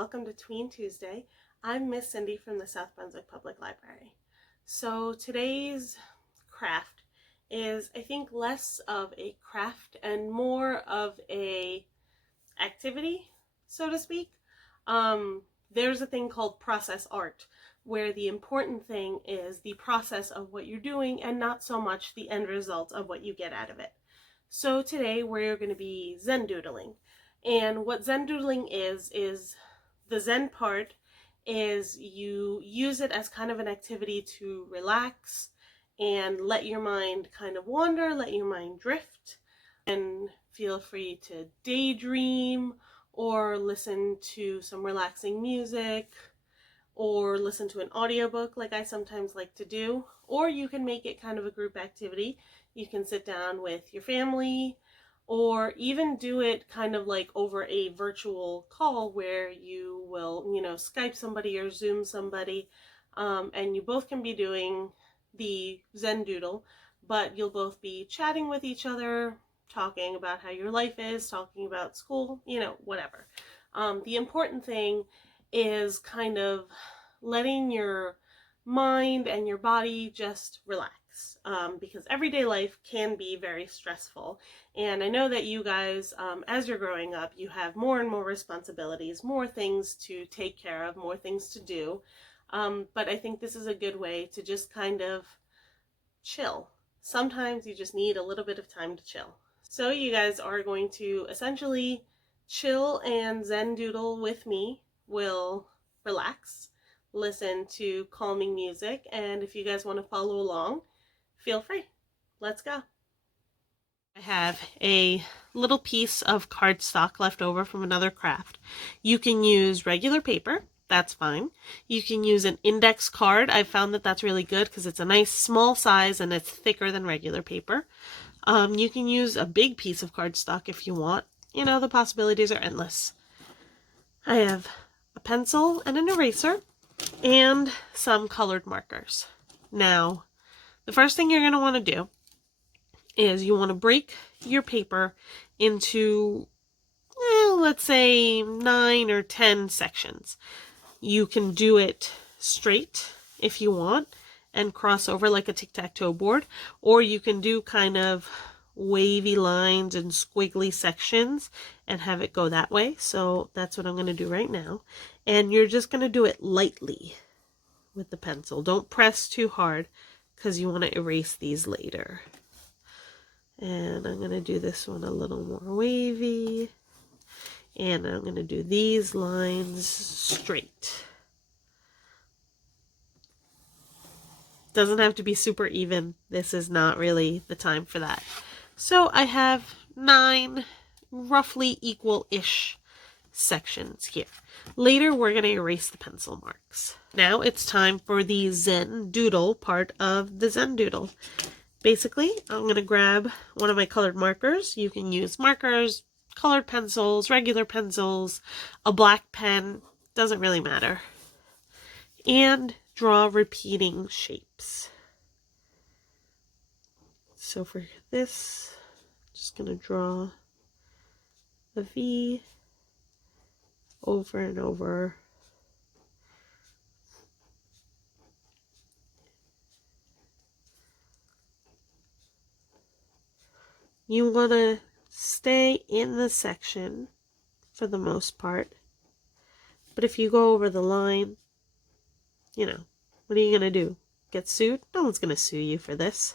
welcome to Tween Tuesday. I'm Miss Cindy from the South Brunswick Public Library. So today's craft is, I think, less of a craft and more of a activity, so to speak. There's a thing called process art, where the important thing is the process of what you're doing and not so much the end result of what you get out of it. So today we're going to be Zendoodling. And what Zendoodling is the Zen part is you use it as kind of an activity to relax and let your mind kind of wander, let your mind drift, and feel free to daydream or listen to some relaxing music or listen to an audiobook like I sometimes like to do. Or you can make it kind of a group activity. You can sit down with your family, or even do it kind of like over a virtual call where you will, Skype somebody or Zoom somebody, and you both can be doing the Zendoodle, but you'll both be chatting with each other, talking about how your life is, talking about school, whatever. The important thing is kind of letting your mind and your body just relax. Because everyday life can be very stressful. And I know that you guys, as you're growing up, you have more and more responsibilities, more things to take care of, more things to do. But I think this is a good way to just kind of chill. Sometimes you just need a little bit of time to chill. So you guys are going to essentially chill and Zendoodle with me. We'll relax, listen to calming music, and if you guys want to follow along, feel free. Let's go. I have a little piece of cardstock left over from another craft. You can use regular paper, that's fine. You can use an index card. I found that that's really good because it's a nice small size and it's thicker than regular paper. You can use a big piece of cardstock if you want. The possibilities are endless. I have a pencil and an eraser and some colored markers. Now, the first thing you're going to want to do is you want to break your paper into, let's say 9 or 10 sections. You can do it straight if you want and cross over like a tic-tac-toe board, or you can do kind of wavy lines and squiggly sections and have it go that way. So that's what I'm going to do right now. And you're just going to do it lightly with the pencil. Don't press too hard because you want to erase these later. And I'm going to do this one a little more wavy. And I'm going to do these lines straight. Doesn't have to be super even. This is not really the time for that. So I have 9 roughly equal-ish sections here. Later we're going to erase the pencil marks. Now it's time for the Zendoodle part of the Zendoodle. Basically, I'm going to grab one of my colored markers. You can use markers, colored pencils, regular pencils, a black pen, doesn't really matter. And draw repeating shapes. So for this, I'm just going to draw a V over and over. You want to stay in the section for the most part. But if you go over the line, what are you going to do? Get sued? No one's going to sue you for this.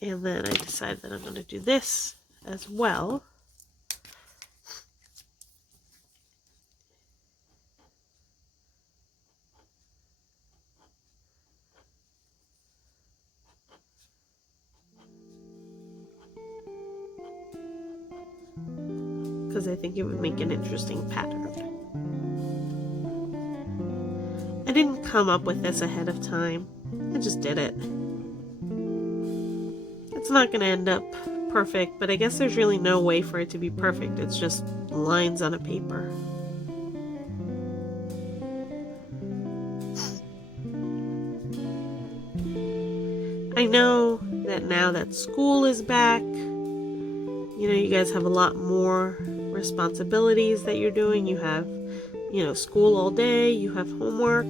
And then I decided that I'm going to do this as well. Because I think it would make an interesting pattern. I didn't come up with this ahead of time. I just did it. It's not going to end up perfect, but I guess there's really no way for it to be perfect. It's just lines on a paper. I know that that now that school is back, you guys have a lot more responsibilities that you're doing. You have, school all day, you have homework,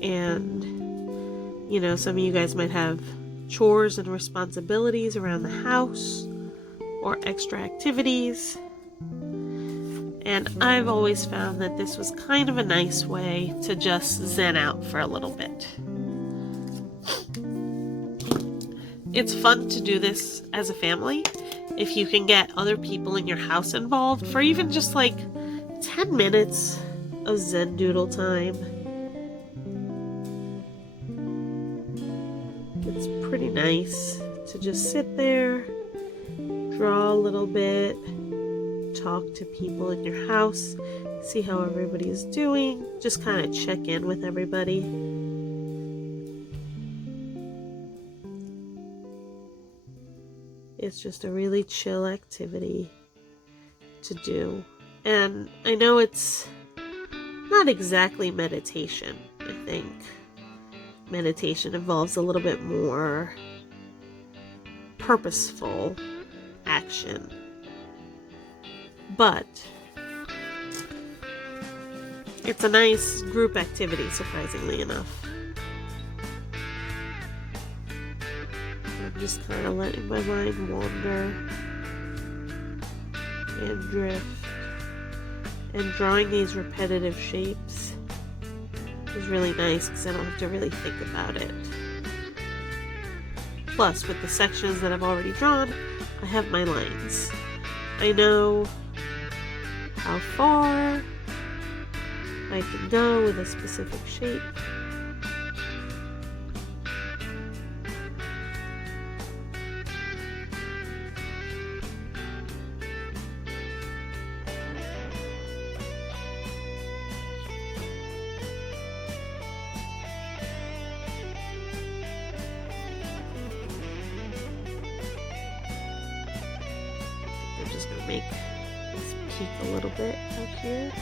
and, some of you guys might have chores and responsibilities around the house or extra activities. And I've always found that this was kind of a nice way to just zen out for a little bit. It's fun to do this as a family if you can get other people in your house involved for even just like 10 minutes of Zendoodle time. It's pretty nice to just sit there, draw a little bit, talk to people in your house, see how everybody's doing, just kind of check in with everybody. It's just a really chill activity to do. And I know it's not exactly meditation. I think meditation involves a little bit more purposeful action. But it's a nice group activity, surprisingly enough. I'm just kind of letting my mind wander and drift. And drawing these repetitive shapes is really nice because I don't have to really think about it. Plus, with the sections that I've already drawn, I have my lines. I know how far I can go with a specific shape. I'm just going to make this peak a little bit out here.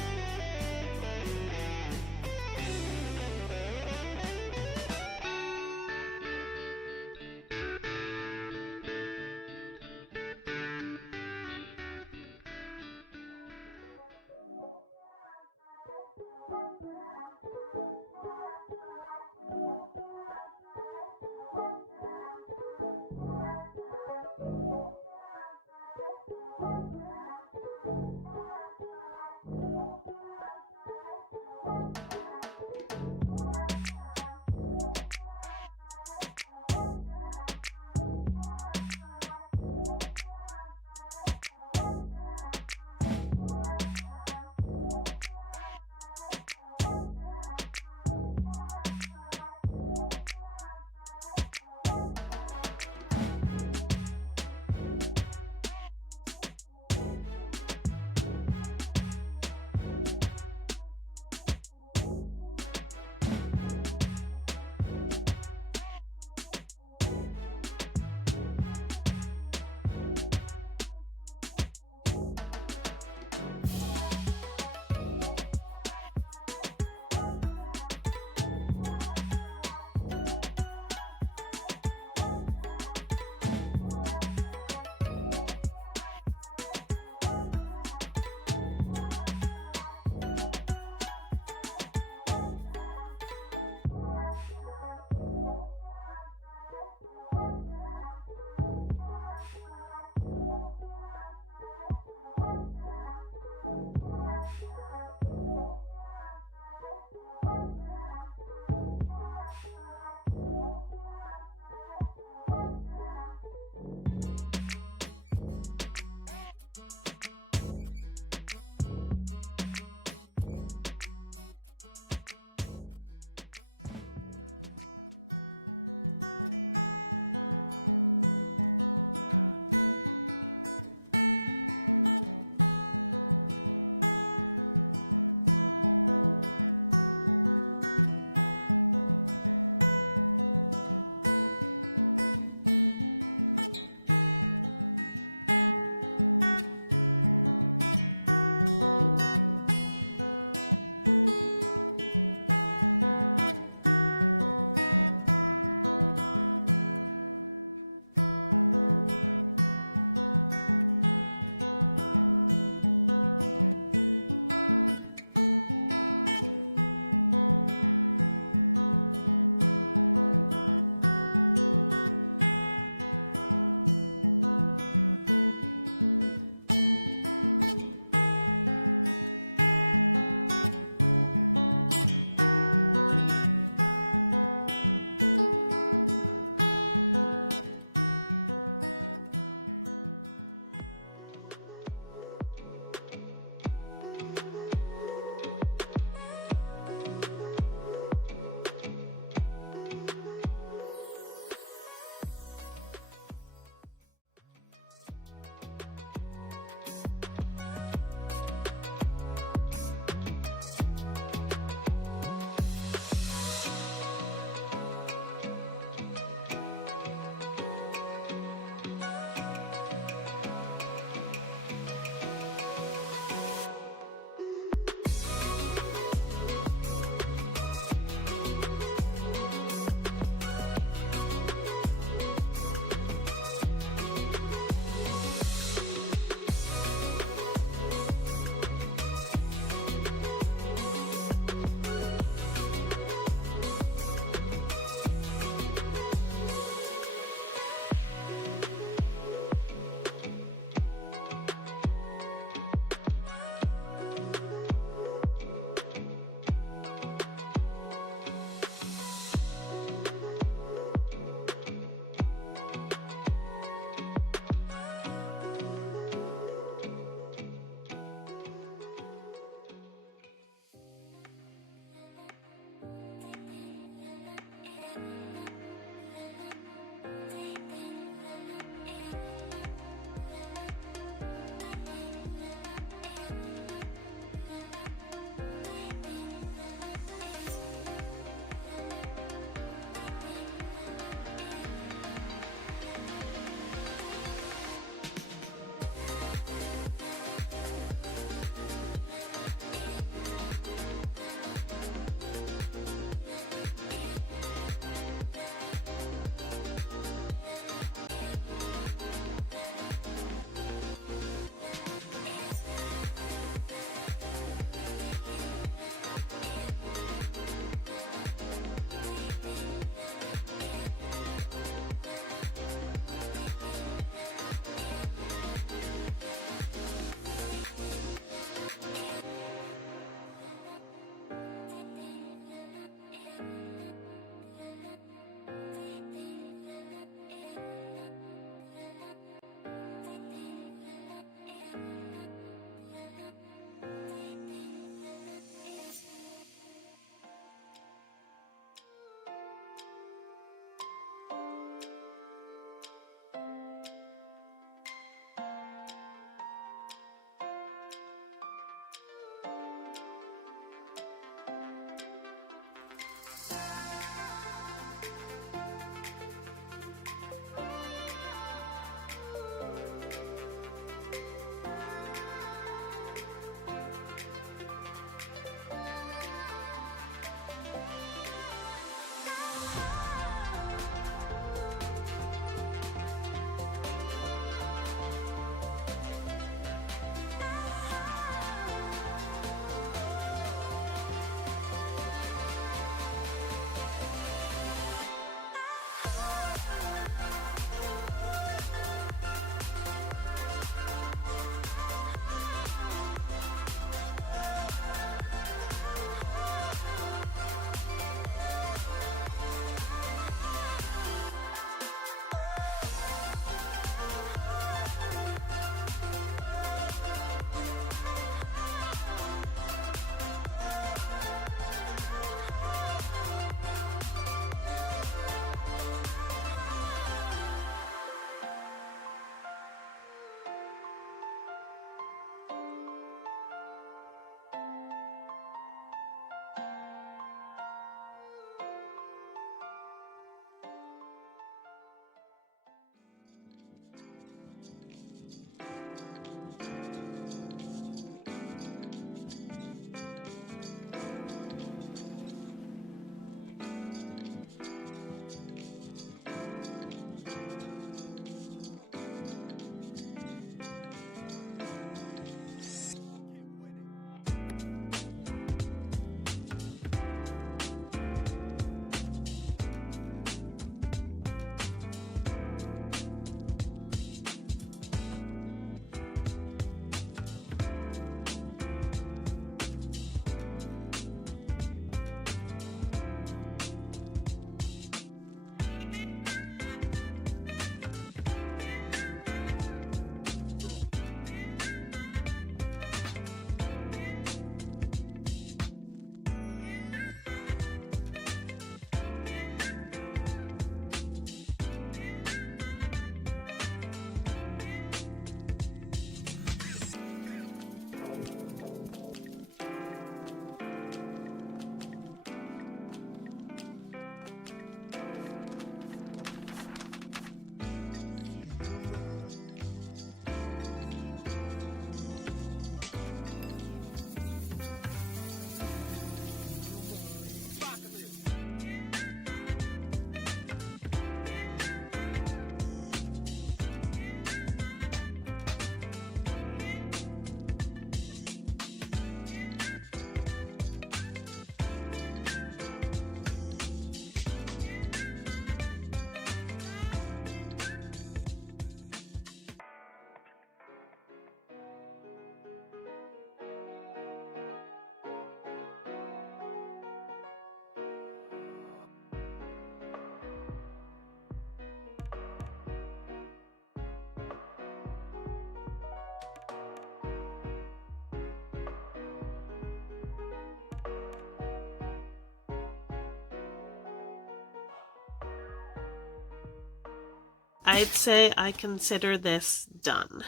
I'd say I consider this done.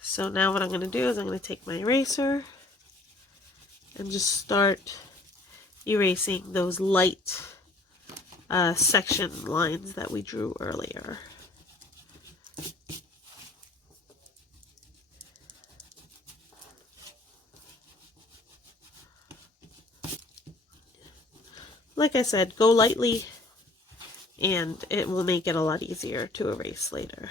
So now what I'm going to do is I'm going to take my eraser and just start erasing those light section lines that we drew earlier. Like I said, go lightly and it will make it a lot easier to erase later.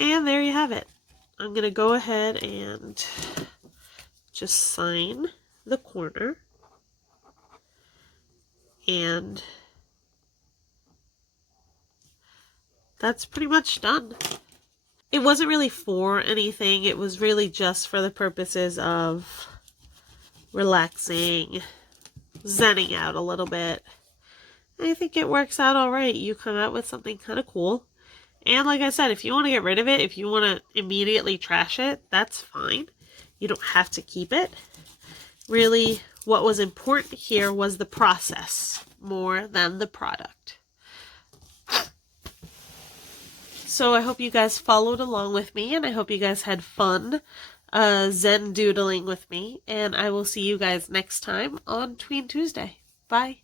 And there you have it. I'm going to go ahead and just sign the corner. And that's pretty much done. It wasn't really for anything. It was really just for the purposes of relaxing, zenning out a little bit. I think it works out all right. You come out with something kind of cool. And like I said, if you want to get rid of it, if you want to immediately trash it, that's fine. You don't have to keep it. Really, what was important here was the process more than the product. So I hope you guys followed along with me, and I hope you guys had fun zen doodling with me. And I will see you guys next time on Tween Tuesday. Bye.